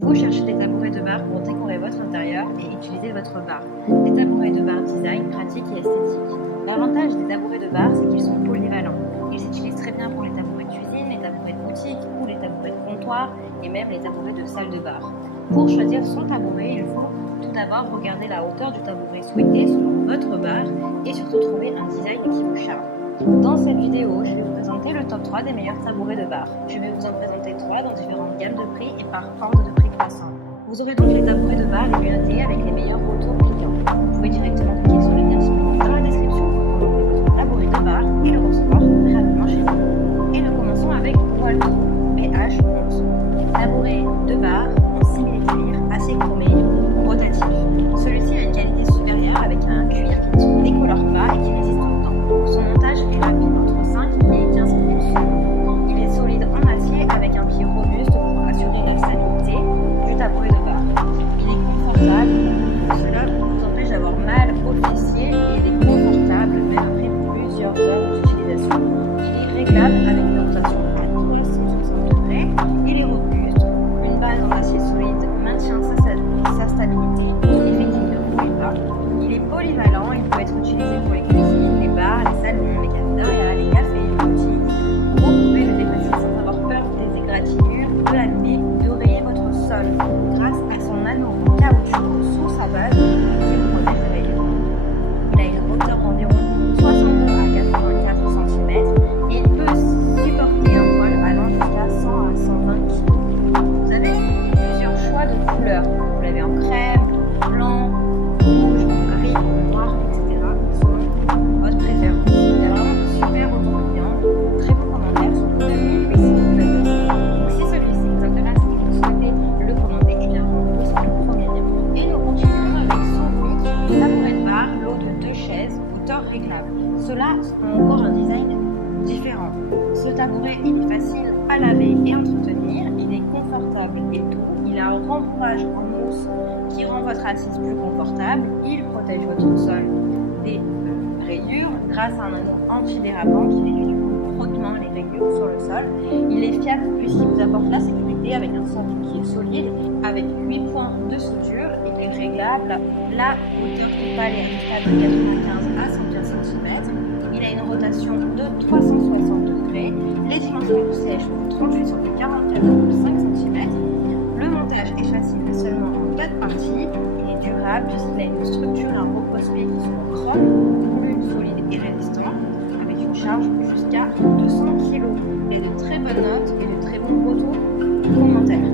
Vous cherchez des tabourets de bar pour décorer votre intérieur et utiliser votre bar. Des tabourets de bar design, pratiques et esthétiques. L'avantage des tabourets de bar, c'est qu'ils sont polyvalents. Ils s'utilisent très bien pour les tabourets de cuisine, les tabourets de boutique ou les tabourets de comptoir et même les tabourets de salle de bar. Pour choisir son tabouret, il faut tout d'abord regarder la hauteur du tabouret souhaité selon votre bar et surtout trouver un design qui vous charme. Dans cette vidéo, je vais vous présenter le top 3 des meilleurs tabourets de bar. Je vais vous en présenter 3 dans différentes gammes de prix et par ordre de prix croissant. Vous aurez donc les tabourets de bar les mieux notés avec les meilleurs retours clients. Vous pouvez directement cliquer sur le lien disponible dans la description pour commander votre tabouret de bar et le recevoir rapidement chez vous. Et nous commençons avec Waldo PH11. Tabouret de bar en simili-cuir, assez chromé, rotatif. Celui-ci a une qualité supérieure avec un cuir qui ne se décolore pas et qui résiste au temps. Son montage est rapide entre 5 et 15 minutes. Il est solide en acier avec un pied robuste pour assurer la stabilité du tabouret de bar. Il est confortable, cela vous empêche d'avoir mal au fessier et il est confortable même après plusieurs heures d'utilisation. Il est réglable avec une rotation à 360 degrés. Il est robuste, une base en acier solide maintient sa stabilité et fait qu'il ne brûle pas. Il est polyvalent, il peut être utilisé pour les cuisines, les bars, les salons, les cafétérias, les cafés, les boutiques. Vous pouvez le déplacer sans avoir peur des égratignures, de l'abîmer ou de rayer votre sol grâce à son anneau en caoutchouc sous sa base qui vous protège des rayures. Il a une hauteur d'environ 62 à 84 cm et il peut supporter un poids allant jusqu'à 100 à 120 kg. Vous avez plusieurs choix de couleurs. Vous l'avez en crème, blanc, rouge, gris, noir, etc. selon votre préférence. Il y a vraiment de super retours clients, très beaux commentaires sur le produit et si vous l'avez aussi. Donc si celui-ci vous intéresse et que vous souhaitez le commander, eh bien rendez-vous sur le premier lien. Et nous continuons avec Sophie, tabouret de bar, lot de 2 chaises, hauteur réglable. Ceux-là ont encore un design différent. Ce tabouret est facile à laver et entretenir, il est confortable et doux, il a un rembourrage en mousse qui rend votre assise plus confortable, il protège votre sol des rayures grâce à un anneau antidérapant qui réduit du coup le frottement et les rayures sur le sol. Il est fiable puisqu'il vous apporte la sécurité avec un sol qui est solide, avec 8 points de suture, il est réglable, la hauteur totale est ajustable de 95 à 115 cm. Il a une rotation de 360 degrés. Les dimensions du siège sont 38 sur 44,5 cm. Le montage est facile mais seulement en 4 parties. Il est durable puisqu'il a une structure et un repose-pied qui sont grands, coulus, solides et résistants, avec une charge jusqu'à 200 kg. Et de très bonnes notes et de très bons retours commentaires.